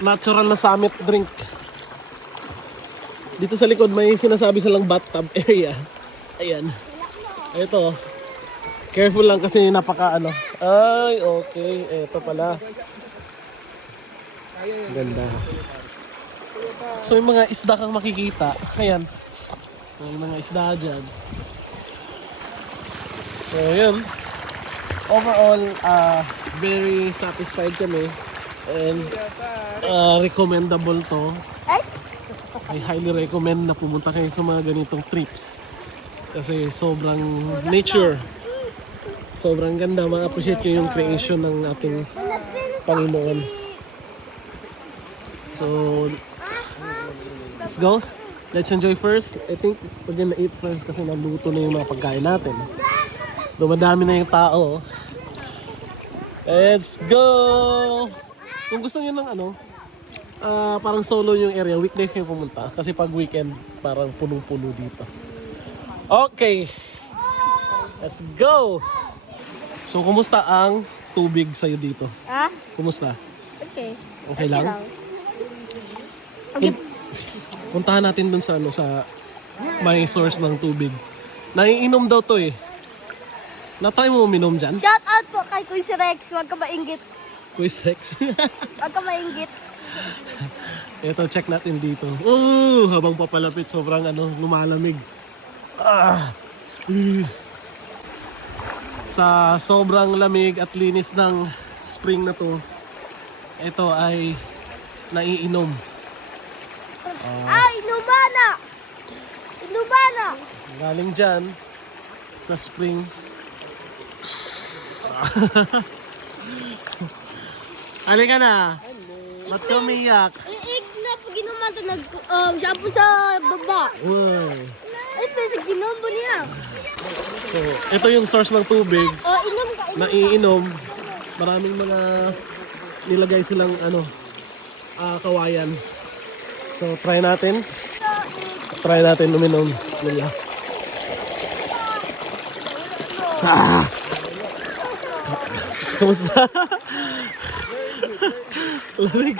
natural na summit drink. Dito sa likod may sinasabi silang bathtub area. Ayan. Ito. Careful lang kasi napaka ano. Ay, okay. Ito pala. Ganda. So yung mga isda kang makikita. Ayan. May mga isda dyan. So yun. Overall, very satisfied kami. And recommendable to. I highly recommend na pumunta kayo sa mga ganitong trips. Kasi sobrang nature. Sobrang ganda. Ma-appreciate nyo yung creation ng ating Panginoon. So, let's go. Let's enjoy first. I think we're gonna eat first kasi naluto na yung mga pagkain natin. Dumadami na yung tao. Let's go! Kung gusto nyo ng ano, parang solo yung area, weekdays kayo pumunta. Kasi pag weekend, parang puno-puno dito. Okay! Let's go! So, kumusta ang tubig sa'yo dito? Ha? Kumusta? Okay. Okay lang? Okay. Puntahan natin dun sa ano, sa may source ng tubig. Naiinom daw to eh. Na-try mo uminom dyan? Shout out po kay Kuya si Rex. Huwag ka mainggit. Quiz Rex. Huwag ka mainggit. Ito, check natin dito. Habang papalapit, sobrang ano, lumalamig. Sa sobrang lamig at linis ng spring na to, ito ay naiinom. Ay, inumana! Inumana! Galing dyan sa spring. Halika na. Ba't ka umiyak? Iig na pag inuman ito, shampoo sa baba. Wow. Ay, pero sa ginombo niya. So, ito yung source ng tubig. Inom ka. Naiinom. Maraming mga nilagay silang ano, kawayan. So, try natin. Try natin uminom. Bismillah. Kumusta? Lamig.